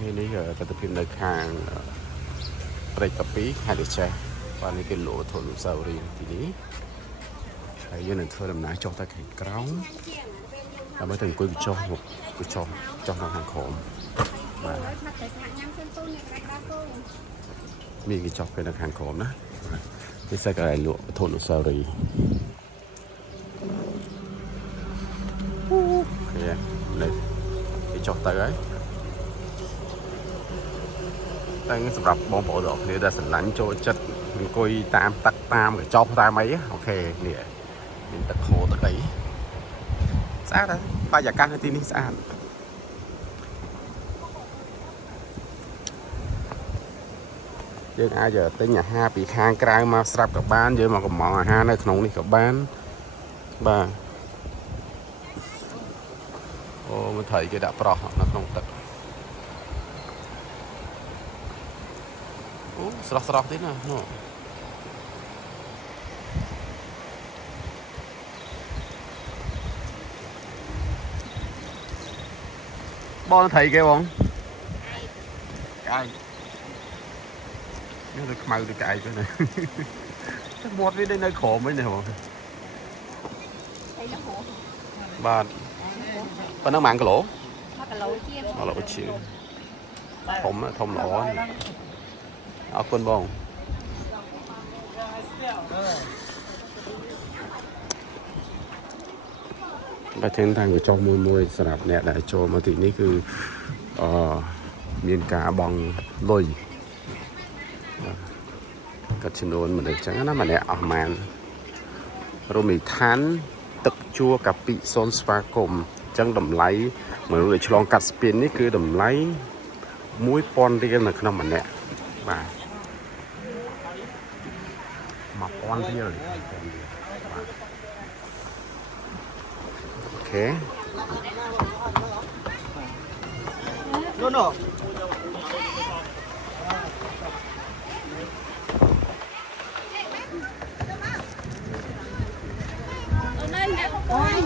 Cái này là tập phim nơi hàng Prey tập bí hay để che và những cái lỗ thôn sầu riêng thì ní hay như là thôi làm nãy cho ta cái cáo và mới từng quên cho một cái cho trong hàng khổ vàมีcái chọc cái là hàng khổ đó cái xe cái lỗ thôn sầu riêng cái này cái chọc tới ấy đangสำหรับบองโปรดอกเนี่ยแต่สันหลังโจจัดคุยตามตักตามกับจอบตามไหมโอเคเนี่ยเป็นตะโคตะไคร้สะอาดนะไปจากการที่นี่สะอาดយើងអាចទិញអាហារពីខាងក្រៅមកស្រាប់กับបានយើងមកកំងអាហារនៅក្នុងនេះក៏បានបាទអូមកថៃគេដាក់ប្រោះនៅក្នុងទឹកអូស្រស់ស្រស់ទៀតណានោះបងថៃគេបងកាយនេះទៅខ្មៅទៅកាយទៅណាទឹកមាត់វានៅក្រោមវិញណាបងបាទប៉ុណ្ណឹងម៉ានគីឡូ1គីឡូជាងធំល្អអរគុណបងបើទាំងតាំងកញ្ចក់មួយសម្រាប់អ្នកដែលចូលមកទីនេះគឺមានការបង់លុយកាត់ចំនួនមនុស្សចឹងណាម្នាក់អស់ម៉ានរមណីយដ្ឋានទឹកជួរកាពិសូនស្វាគមន៍ចឹងតម្លៃមនុស្សដែលឆ្លងកាត់ស្ពាននេះគឺតម្លៃ 1000 រៀលនៅក្នុងម្នាក់បាទ 1000 រៀលអូខេនោះ Ôi,